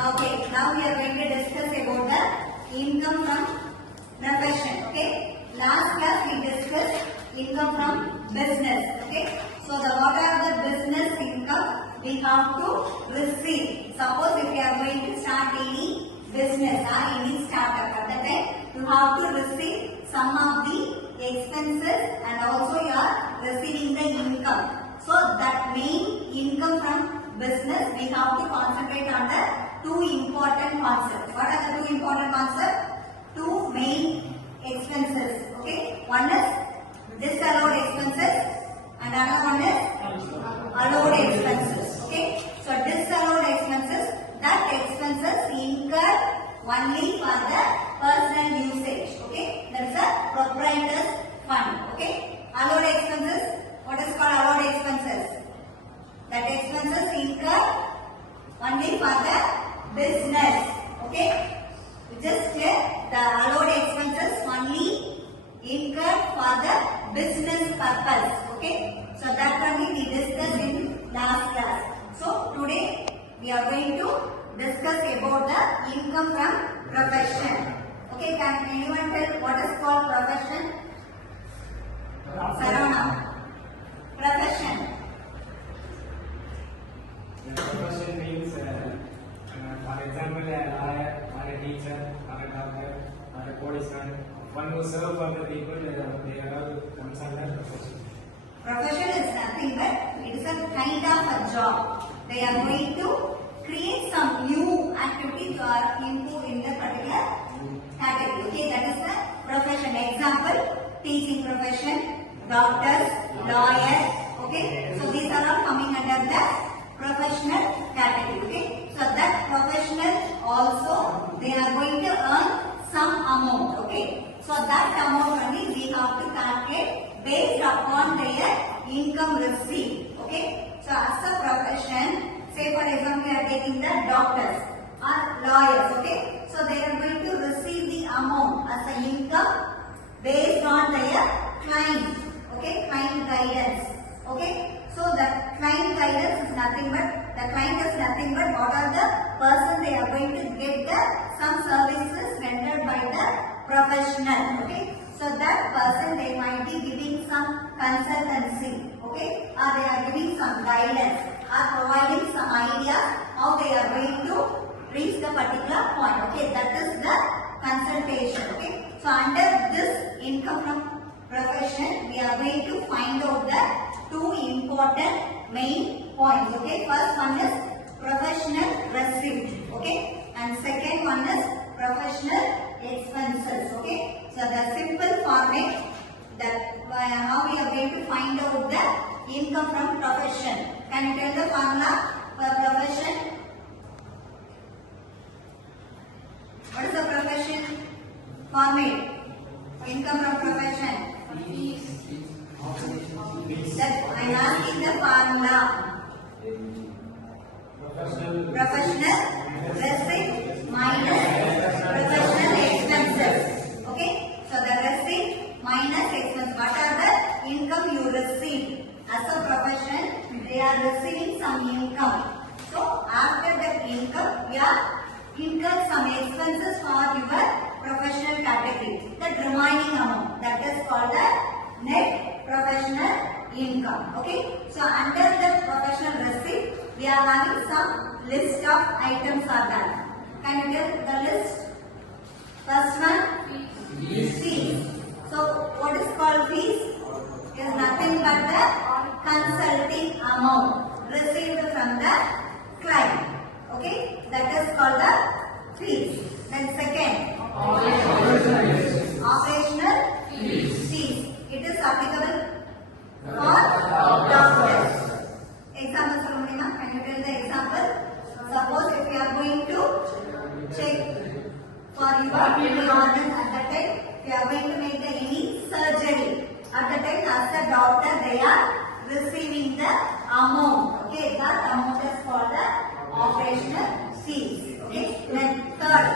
Okay, now we are going to discuss about the income from profession. Okay, last class we discussed income from business. Okay, so what are the business income we have to receive? Suppose if you are going to start any business or any startup, at that time you have to receive some of the expenses and also you are receiving the income. So that main income from business we have to concentrate on the two important concepts. What are the two important concepts? Two main expenses. Okay, one is disallowed expenses and another one is allowed expenses. Okay, so disallowed expenses, that expenses incurred only for the personal usage. Okay, that is a proprietor's fund. Okay, allowed expenses, what is called allowed expenses? That expenses incurred only for the business. Okay, just the allowed expenses only incurred for the business purpose. Okay, so that only we discussed in last class. So today we are going to discuss about the income from profession. Okay, can anyone tell what is called profession? Sarana. Profession. Profession means, for example, a lawyer, or a teacher, or a doctor, or a policeman. One who serve for the people, they are all comes under profession. Profession is nothing but it is a kind of a job. They are going to create some new activity or improve in the particular category. Okay, that is the profession. Example, teaching profession, doctors, lawyers. Okay, so these are all coming under the professional category. Okay, so that professional also they are going to earn some amount. Okay, so that amount only we have to calculate based upon their income received. Okay, so as a profession, say for example we are taking the doctors or lawyers. Okay, so they are going to receive the amount as an income based on their client. Okay, client guidance. Okay, so the client guidance is nothing but what are the person they are going to get the some services rendered by the professional. Okay, so that person they might be giving some consultancy. Okay, or they are giving some guidance or providing some ideas how they are going to reach the particular point. Okay, that is the consultation. Okay, so under this income from profession we are going to find out the two important main points. Okay, first one is professional receipt. Okay, and second one is professional expenses. Okay, so the simple format that how we are going to find out the income from profession. Can you tell the formula for profession? What is the profession format? Income from profession. That I am asking the formula. Professional receipt minus professional expenses. Okay, so the receipt minus expense. What are the income you receive as a profession? They are receiving some income. So after that income, you are incurred some expenses for your professional category. The remaining amount that is called the net professional income. Okay, so under the professional receipt, we are having some list of items are done. Can you tell the list? First one, fees. So what is called fees? Is nothing but the consulting amount received from the client. Okay, that is called the fees. Then second, operational fees. It is applicable for doctors. Example, can you tell the example? Suppose if you are going to check for your organs at the time, if you are going to make any surgery, at the time as a doctor they are receiving the amount. Okay, that amount is called the operational fees. Okay, then third,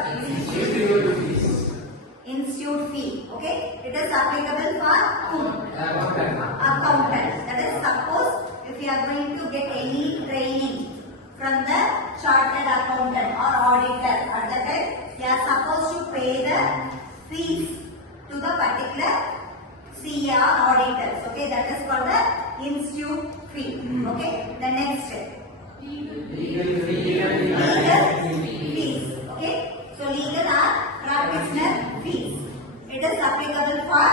institute fee. Okay, it is applicable for whom? Accountant. That is, suppose if you are going to get any training from the chartered accountant or auditor. At that time, they are supposed to pay the fees to the particular CR auditors. Okay, that is called the institute fee. Okay, the next legal fees. Okay, so legal or practitioner fees. It is applicable for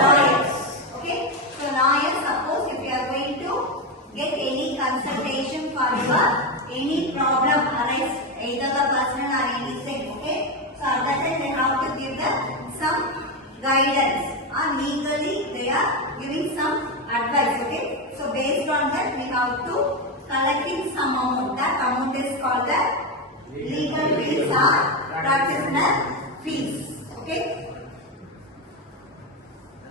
lawyers. Okay, so lawyers, suppose if you are going to get any consultation for your any problem arise, either the personal or anything. Okay, so at that time they have to give the some guidance, or legally they are giving some advice. Okay, so based on that we have to collecting some amount. That amount is called the legal fees or practitioner fees. Okay.